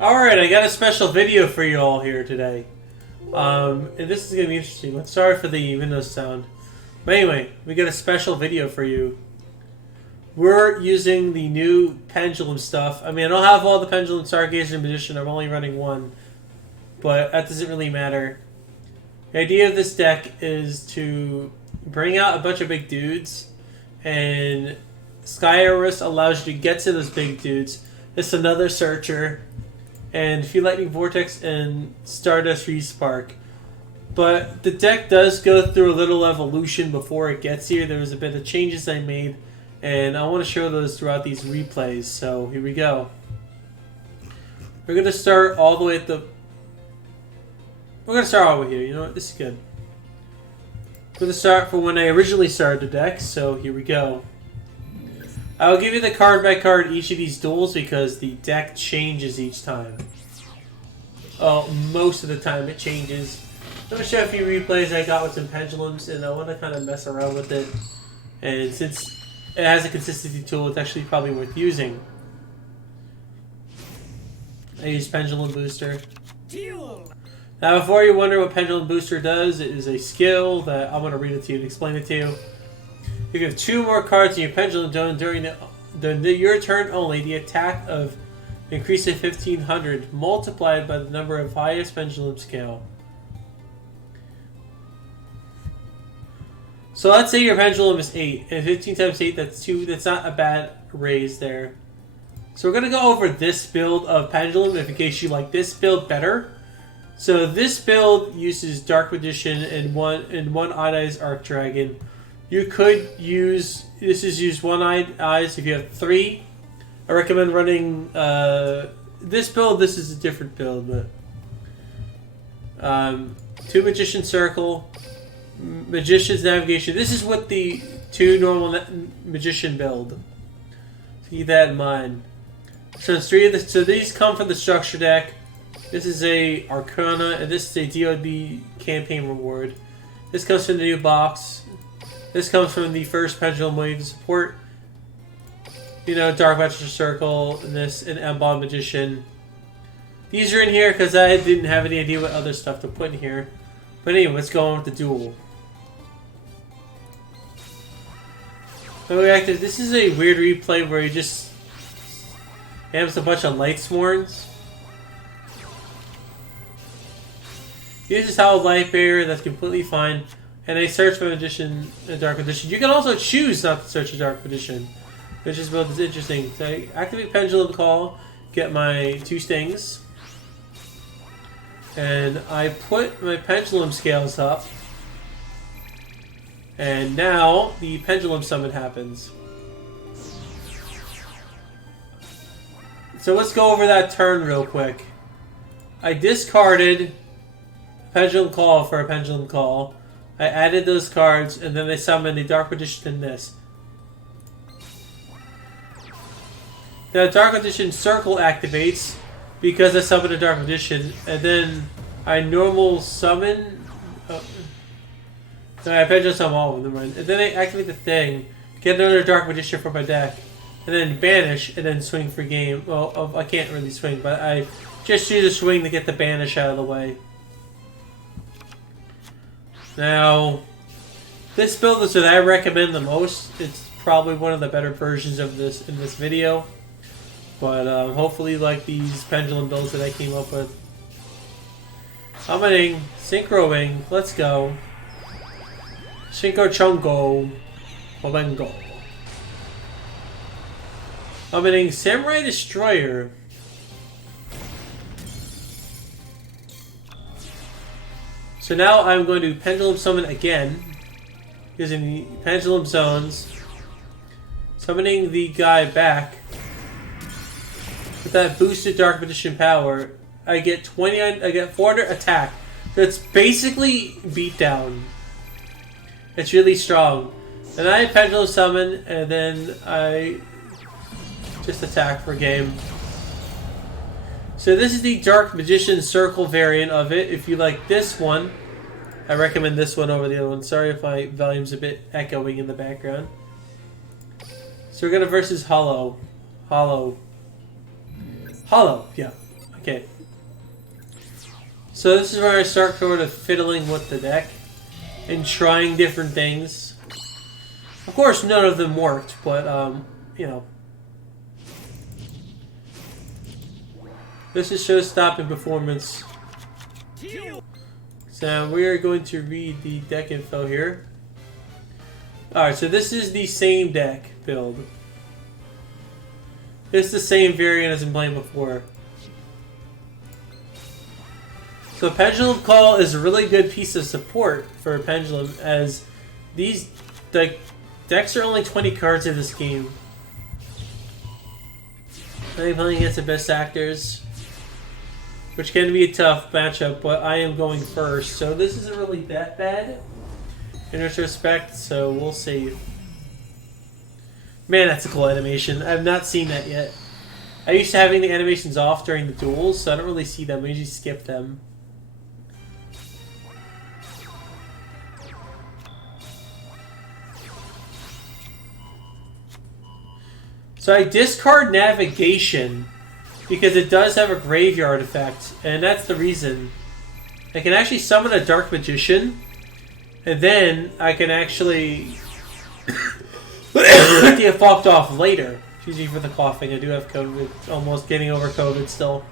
Alright, I got a special video for you all here today. And this is going to be interesting. Sorry for the Windows sound. But anyway, we got a special video for you. We're using the new pendulum stuff. I mean, I don't have all the pendulum, Stargazer, and Magician. I'm only running one. But that doesn't really matter. The idea of this deck is to bring out a bunch of big dudes. And Sky Iris allows you to get to those big dudes. It's another searcher. And Few Lightning Vortex and Stardust Respark. But the deck does go through a little evolution before it gets here. There was a bit of changes I made, and I want to show those throughout these replays. So here we go. We're going to start all the way at the... We're going to start over here. You know what? This is good. We're going to start from when I originally started the deck, so here we go. I'll give you the card by card each of these duels because the deck changes each time. Oh, most of the time it changes. I'm going to show a few replays I got with some pendulums, and I want to kind of mess around with it. And since it has a consistency tool, it's actually probably worth using. I use Pendulum Booster. Now, before you wonder what Pendulum Booster does, it is a skill that I'm going to read it to you and explain it to you. You can have 2 more cards in your pendulum zone during your turn only. The attack of increase to 1500 multiplied by the number of highest pendulum scale. So let's say your pendulum is 8, and 15 times 8, that's 2. That's not a bad raise there. So we're gonna go over this build of pendulum in case you like this build better. So this build uses Dark Magician and one Odd Eyes Arc Dragon. You could use, this is use One Eyes if you have 3. I recommend running this build. This is a different build, but 2 Magician Circle, Magician's Navigation. This is what the 2 normal Magician build. So keep that in mind. So it's 3 of the, so these come from the structure deck. This is a Arcana, and this is a DOD campaign reward. This comes from the new box. This comes from the first Pendulum wave to support, you know, Dark Magician Circle, and this, and Embalm Magician. These are in here because I didn't have any idea what other stuff to put in here. But anyway, let's go on with the duel. This is a weird replay where he just amps a bunch of Light Sworns. He uses Howl Light Barrier, that's completely fine. And I search for Magician, a Dark Magician. You can also choose not to search a Dark Magician, which is both interesting. So I activate Pendulum Call, get my 2 stings, and I put my pendulum scales up. And now the Pendulum Summon happens. So let's go over that turn real quick. I discarded Pendulum Call for a Pendulum Call. I added those cards, and then I summoned the Dark Magician in this. The Dark Magician Circle activates because I summoned a Dark Magician, and then I normal summon. No, I Pendulum summon all of them, and then I activate the thing, get another Dark Magician from my deck, and then banish, and then swing for game. Well, I can't really swing, but I just use a swing to get the banish out of the way. Now, this build is what I recommend the most. It's probably one of the better versions of this in this video. But hopefully you like these pendulum builds that I came up with. Summoning, Synchroing, let's go. Synchro Chungo, Momengo. Summoning Samurai Destroyer. So now I'm going to Pendulum Summon again, using the Pendulum Zones, summoning the guy back. With that boosted Dark Magician power, I get 400 attack. That's basically beatdown. It's really strong. And I Pendulum Summon, and then I just attack for game. So this is the Dark Magician Circle variant of it. If you like this one, I recommend this one over the other one. Sorry if my volume's a bit echoing in the background. So we're going to versus Hollow. Hollow, yeah. Okay. So this is where I start sort of fiddling with the deck and trying different things. Of course, none of them worked, but, you know. This is show-stopping performance. So we are going to read the deck info here. Alright, so this is the same deck build. It's the same variant as I'm playing before. So Pendulum Call is a really good piece of support for Pendulum, as these decks are only 20 cards in this game. I'm playing against the best actors, which can be a tough matchup, but I am going first, so this isn't really that bad in retrospect, so we'll see. Man, that's a cool animation. I've not seen that yet. I used to having the animations off during the duels, so I don't really see them. I usually skip them. So I discard Navigation because it does have a graveyard effect, and that's the reason. I can actually summon a Dark Magician, and then I can actually get fucked off later. Excuse me for the coughing. I do have COVID. Almost getting over COVID still.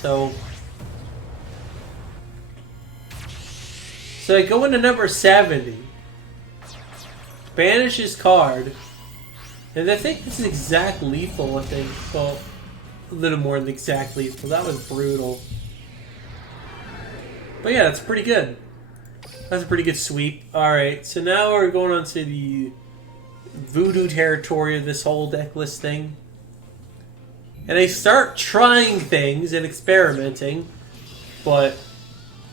So I go into number 70. Banish his card. And I think this is exact lethal, I think. Well, a little more than exact lethal. That was brutal. But yeah, that's pretty good. That's a pretty good sweep. Alright, so now we're going on to the voodoo territory of this whole deck list thing. And I start trying things and experimenting. But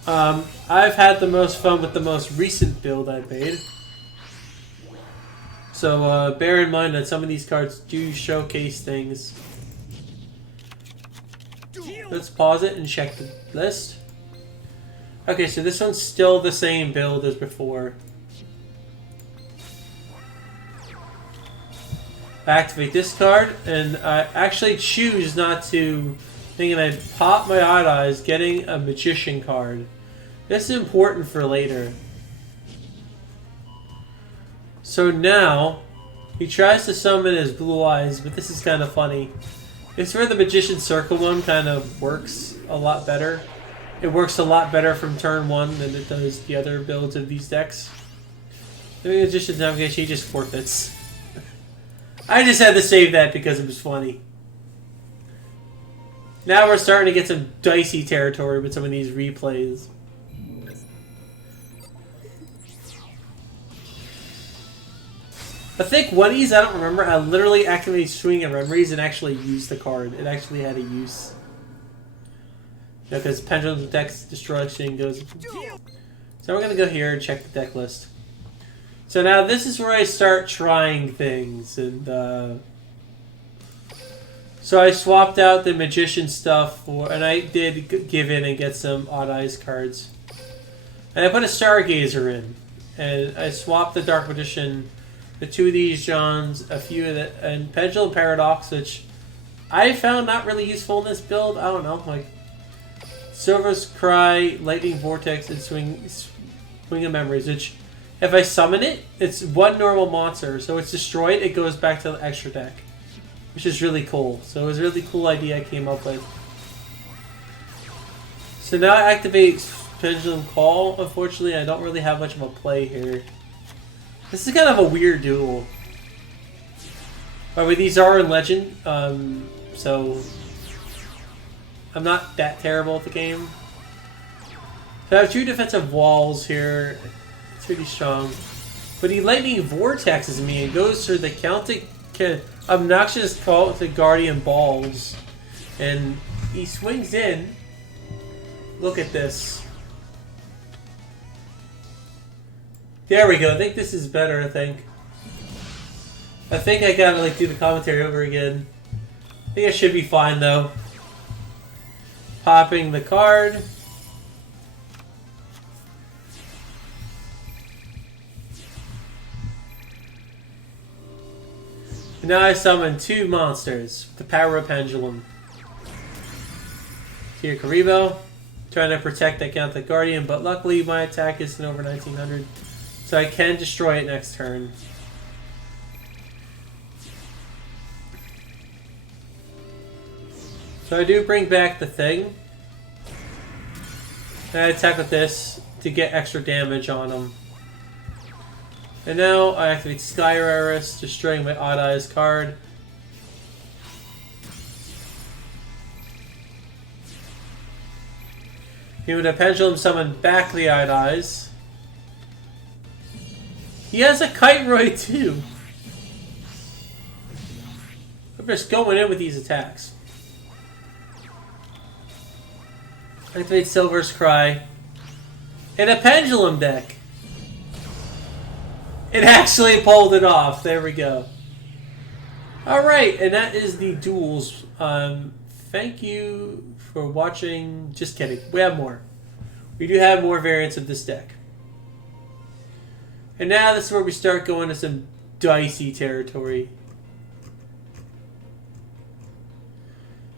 I've had the most fun with the most recent build I made. So bear in mind that some of these cards do showcase things. Let's pause it and check the list. Okay, so this one's still the same build as before. I activate this card, and I actually choose not to, thinking I'd pop my Odd Eyes, getting a Magician card. This is important for later. So now, he tries to summon his Blue Eyes, but this is kind of funny. It's where the Magician Circle one kind of works a lot better. It works a lot better from turn 1 than it does the other builds of these decks. The Magician's Navigation, he just forfeits. I just had to save that because it was funny. Now we're starting to get some dicey territory with some of these replays. I think one of these, I don't remember, I literally activated Swing and Memories and actually used the card. It actually had a use. Because Pendulum Deck's Destruction goes... So we're going to go here and check the deck list. So now this is where I start trying things. And so I swapped out the Magician stuff, and I did give in and get some Odd Eyes cards. And I put a Stargazer in. And I swapped the Dark Magician, the 2 of these Johns, a few of the... And Pendulum Paradox, which I found not really useful in this build. I don't know, like... Silver's Cry, Lightning Vortex, and Swing of Memories, which, if I summon it, it's 1 normal monster, so it's destroyed, it goes back to the extra deck, which is really cool. So it was a really cool idea I came up with. So now I activate Pendulum Call. Unfortunately, I don't really have much of a play here. This is kind of a weird duel. But these are in Legend, so... I'm not that terrible at the game. So I have 2 defensive walls here. It's pretty strong. But he Lightning Vortexes me and goes through the Celtic obnoxious call to Guardian Balls. And he swings in. Look at this. There we go. I think this is better, I think. I gotta like do the commentary over again. I think I should be fine though. Popping the card. And now I summon 2 monsters with the power of Pendulum. Here, Karibo. Trying to protect that Gauntlet Guardian, but luckily my attack isn't over 1900. So I can destroy it next turn. So I do bring back the thing. And I attack with this to get extra damage on him. And now I activate Sky Iris, destroying my Odd Eyes card. He would have Pendulum summon back the Odd Eyes. He has a Kite Roy too. I'm just going in with these attacks. Activate Silver's Cry. In a Pendulum deck. It actually pulled it off. There we go. Alright, and that is the duels. Thank you for watching. Just kidding. We have more. We do have more variants of this deck. And now this is where we start going to some dicey territory.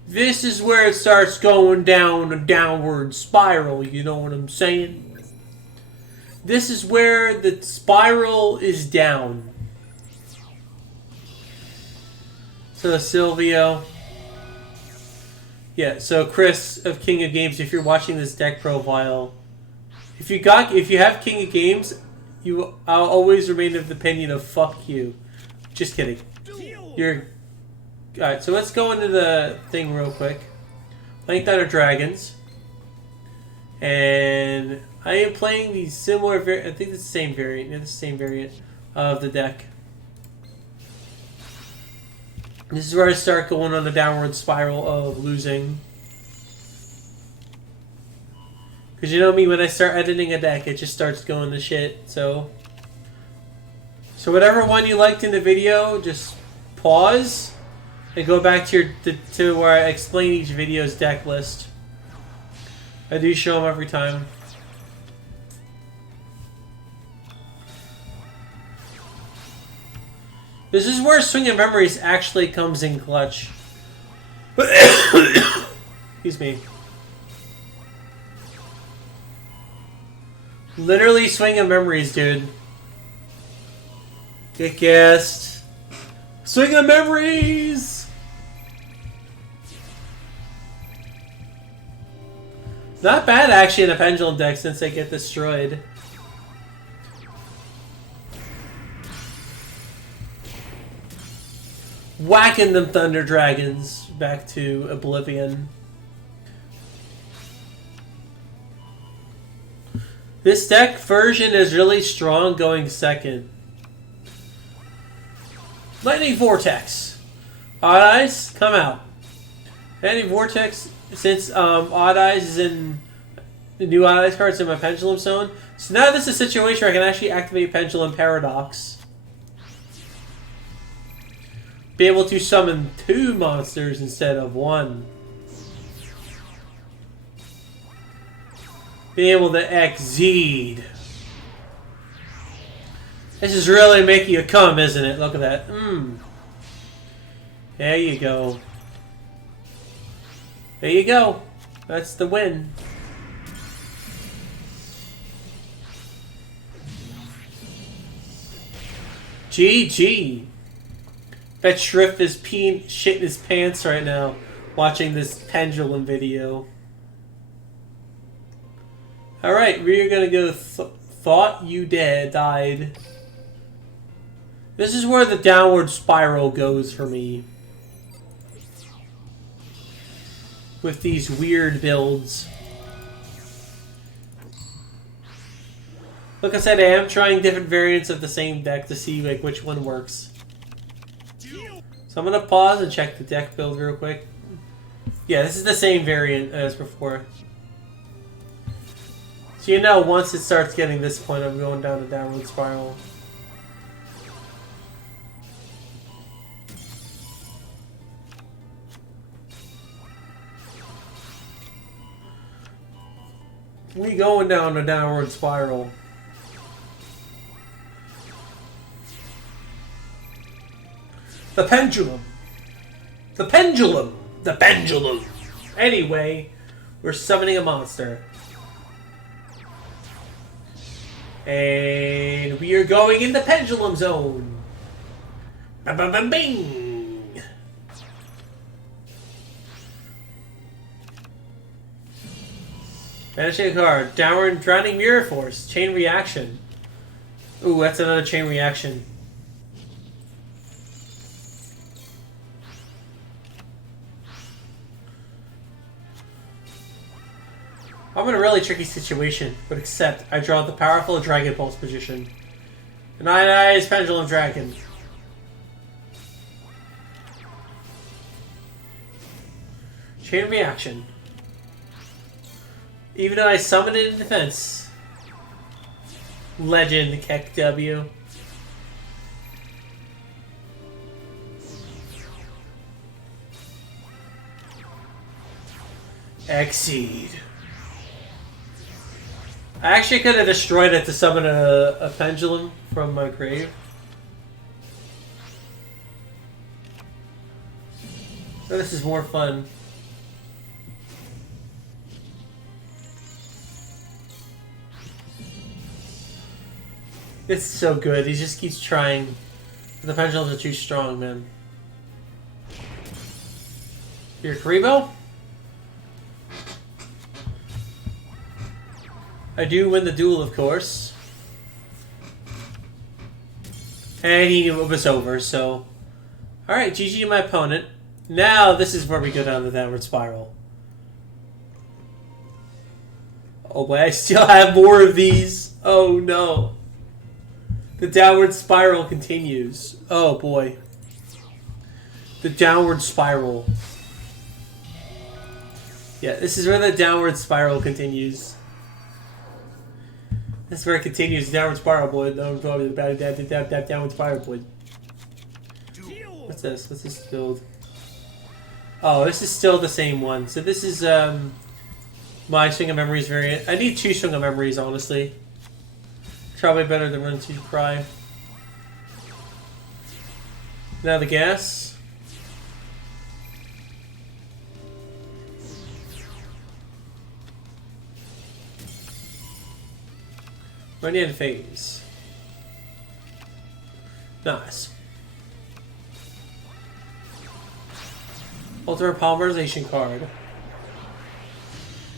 This is where it starts going down a downward spiral, you know what I'm saying? This is where the spiral is down. So Silvio. Yeah, so Chris of King of Games, if you're watching this deck profile, if you have King of Games, I'll always remain of the opinion of fuck you. Just kidding. Alright, so let's go into the thing real quick. Playing Thunder Dragons. And I am playing the similar I think it's the same variant. Yeah, it's the same variant of the deck. This is where I start going on the downward spiral of losing. Because you know me, when I start editing a deck, it just starts going to shit. So whatever one you liked in the video, just pause and go back to where I explain each video's deck list. I do show them every time. This is where Swing of Memories actually comes in clutch. Excuse me. Literally Swing of Memories, dude. Get gassed. Swing of Memories! Not bad, actually, in a Pendulum deck since they get destroyed. Whacking them Thunder Dragons back to oblivion. This deck version is really strong going second. Lightning Vortex. Odd Eyes, come out. Lightning Vortex, since Odd Eyes is in the new Odd Eyes cards in my Pendulum zone. So now this is a situation where I can actually activate Pendulum Paradox. Be able to summon 2 monsters instead of 1. Be able to exceed. This is really making you come, isn't it? Look at that. There you go. There you go. That's the win. GG. Bet Shrift is shitting his pants right now watching this Pendulum video. Alright, we're gonna go Thought You Died. This is where the downward spiral goes for me. With these weird builds. Like I said, I am trying different variants of the same deck to see like which one works. So I'm going to pause and check the deck build real quick. Yeah, this is the same variant as before. So you know, once it starts getting this point, I'm going down a downward spiral. We going down a downward spiral. The Pendulum. The Pendulum. The Pendulum. Anyway, We're summoning a monster. And we are going in the pendulum zone. Bam, bam, bam, bing! Banishing a card. Downward drowning mirror force. Chain reaction. Ooh, that's another chain reaction. I'm in a really tricky situation, but except I draw the powerful Dragon Pulse position. An Odd Eyes Pendulum Dragon. Chain reaction. Even though I summon it in defense. Legend, Keck W. Exceed. I actually could have destroyed it to summon a pendulum from my grave. But this is more fun. It's so good. He just keeps trying. The pendulums are too strong, man. Here, Karibo? I do win the duel, of course. And he knew it was over, so... Alright, GG to my opponent. Now, this is where we go down the downward spiral. Oh, wait, I still have more of these. Oh, no. The downward spiral continues. Oh, boy. The downward spiral. Yeah, this is where the downward spiral continues. That's where it continues. Downward spiral, boy. No, I'm talking about that downward spiral, boy. What's this? What's this build? Oh, this is still the same one. So this is my Swing of Memories variant. I need 2 Swing of Memories, honestly. Probably better than Run to Cry. Now the gas. Run in phase. Nice. Ultimate Polymerization card.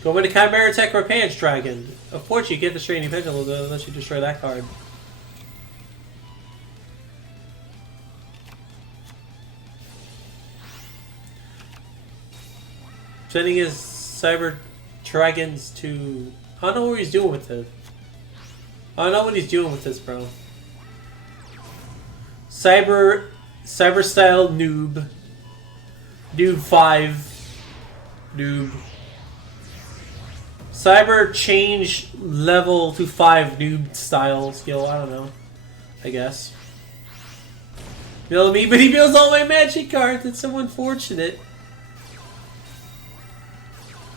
Go into Chimera Tech or Pants Dragon. Of course you get the Straining Pendulum unless you destroy that card. Sending his Cyber Dragons to... I don't know what he's doing with it. I don't know what he's doing with this, bro. Cyber style noob. Noob 5. Noob. Cyber change level to 5 noob style skill. I don't know. I guess. Build me, but he builds all my magic cards. That's so unfortunate.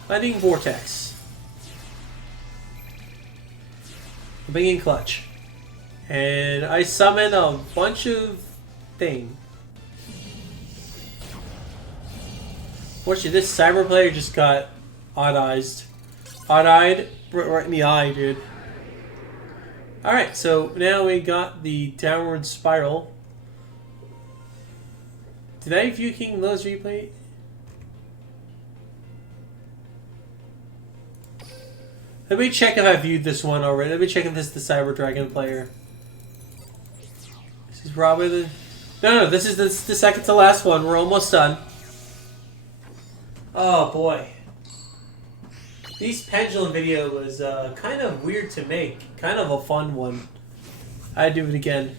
Lightning Vortex. Bringing Clutch. And I summon a bunch of things. Fortunately, this cyber player just got odd-eyed. Odd-eyed right in the eye, dude. Alright, so now we got the downward spiral. Did I view King Lowe's replay? Let me check if I viewed this one already. Let me check if this is the Cyber Dragon player. This is probably the... No, this is the second to last one. We're almost done. Oh, boy. This pendulum video was kind of weird to make. Kind of a fun one. I'd do it again.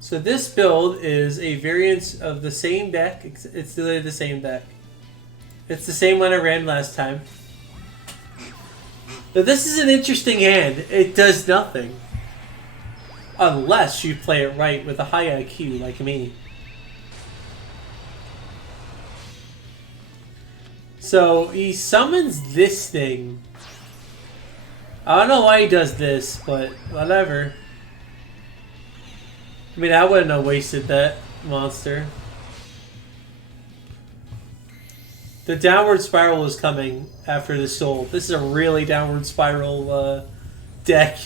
So this build is a variant of the same deck. It's literally the same deck. It's the same one I ran last time. But this is an interesting hand. It does nothing. Unless you play it right with a high IQ like me. So he summons this thing. I don't know why he does this, but whatever. I mean, I wouldn't have wasted that monster. The downward spiral is coming after this soul. This is a really downward spiral deck.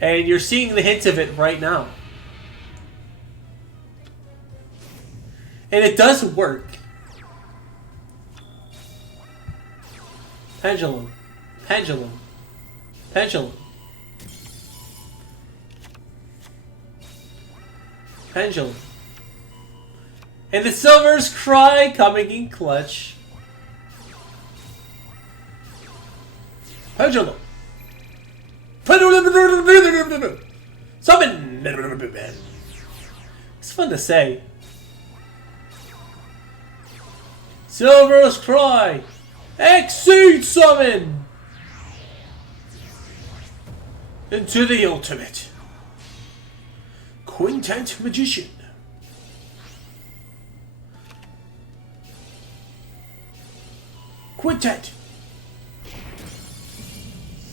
And you're seeing the hint of it right now. And it does work. Pendulum. Pendulum. Pendulum. Pendulum. And the Silver's Cry coming in clutch. Pendulum. Pendulum. Summon. It's fun to say. Silver's Cry. Exceed summon. Into the ultimate. Quintet Magician. Quintet.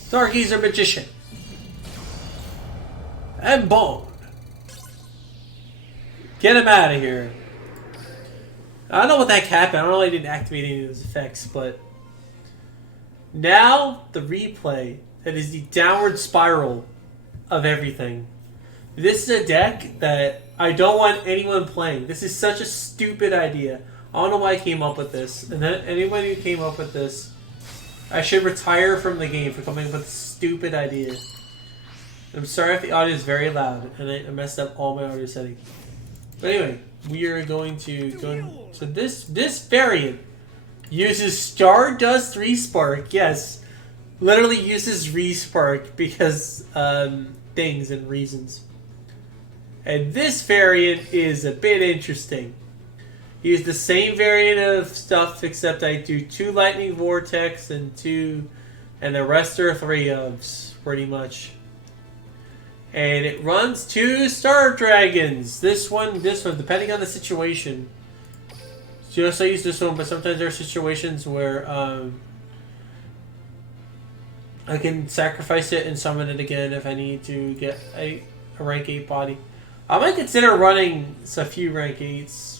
Stargazer Magician. And Bone. Get him out of here. I don't know what the heck happened. I don't know why I didn't activate any of those effects, but now the replay that is the downward spiral of everything. This is a deck that I don't want anyone playing. This is such a stupid idea. I don't know why I came up with this. And then anybody who came up with this, I should retire from the game for coming up with a stupid idea. I'm sorry if the audio is very loud and I messed up all my audio settings. But anyway, we are going to go. So this variant uses Stardust Respark. Yes, literally uses Respark because things and reasons. And this variant is a bit interesting. Use the same variant of stuff, except I do 2 Lightning Vortex and the rest are 3 ofs, pretty much. And it runs 2 Star Dragons. This one, depending on the situation. Just I use this one, but sometimes there are situations where I can sacrifice it and summon it again if I need to get a rank 8 body. I might consider running a few rank 8s.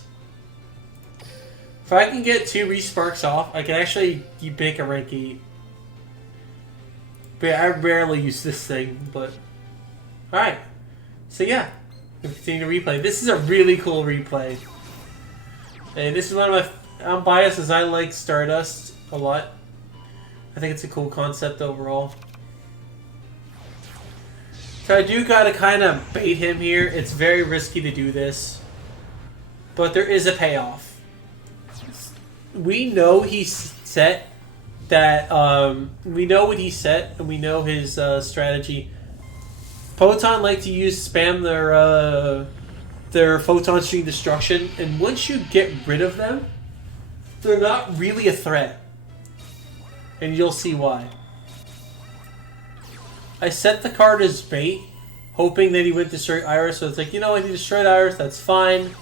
If I can get 2 Resparks off, I can actually make a rank 8. But I rarely use this thing, but... Alright. So yeah, we'll continue to replay. This is a really cool replay. And this is one of my... I'm biased as I like Stardust a lot. I think it's a cool concept overall. So I do gotta kind of bait him here. It's very risky to do this. But there is a payoff. We know he's set that... we know what he set, and we know his strategy. Photon like to spam their Photon String Destruction, and once you get rid of them, they're not really a threat. And you'll see why. I set the card as bait, hoping that he would destroy Iris, so it's like, you know what, he destroyed Iris, that's fine.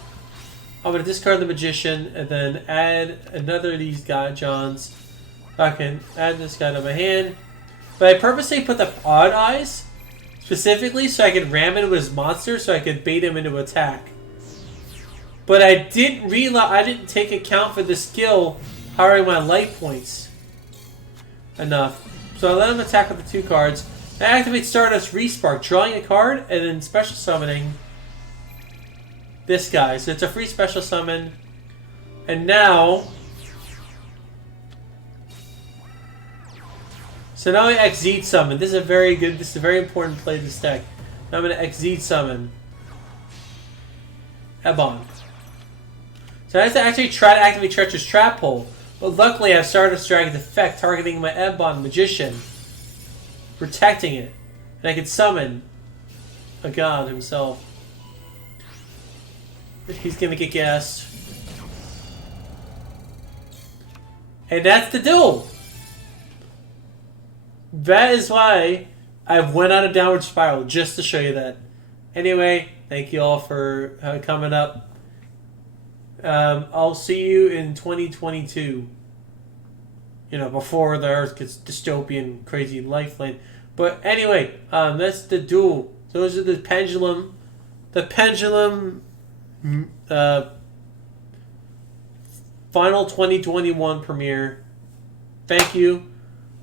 I'm going to discard the Magician, and then add another of these Johns. I can add this guy to my hand. But I purposely put the Odd Eyes, specifically so I could ram into his monster, so I could bait him into attack. But I didn't realize, I didn't take account for the skill hiring my life points enough. So I let him attack with the 2 cards. I activate Stardust Respark, drawing a card, and then special summoning this guy. So it's a free special summon. And now... So now I Exceed Summon. This is a very important play of this deck. Now I'm going to Exceed Summon Ebon. So I have to actually try to activate Treacherous Trap Hole. But luckily I have Stardust Dragon's effect targeting my Ebon Magician, protecting it. And I can summon a god himself. He's going to get gassed. And that's the duel. That is why I went on a downward spiral, just to show you that. Anyway, thank you all for coming up. I'll see you in 2022. You know, before the Earth gets dystopian, crazy lifeline. But anyway, that's the duel. Those are the pendulum. The pendulum... final 2021 premiere. Thank you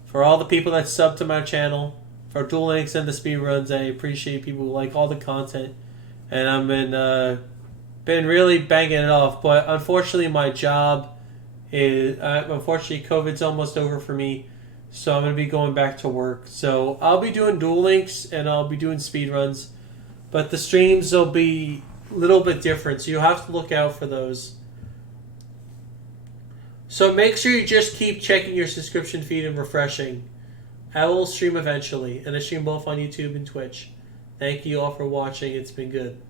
for all the people that sub to my channel, for Duel Links and the speedruns. I appreciate people who like all the content, and I've been really banging it off. But unfortunately, my job is unfortunately COVID's almost over for me, so I'm gonna be going back to work. So I'll be doing Duel Links and I'll be doing speedruns, but the streams will be a little bit different, so you'll have to look out for those. So make sure you just keep checking your subscription feed and refreshing. I will stream eventually, and I stream both on YouTube and Twitch. Thank you all for watching. It's been good.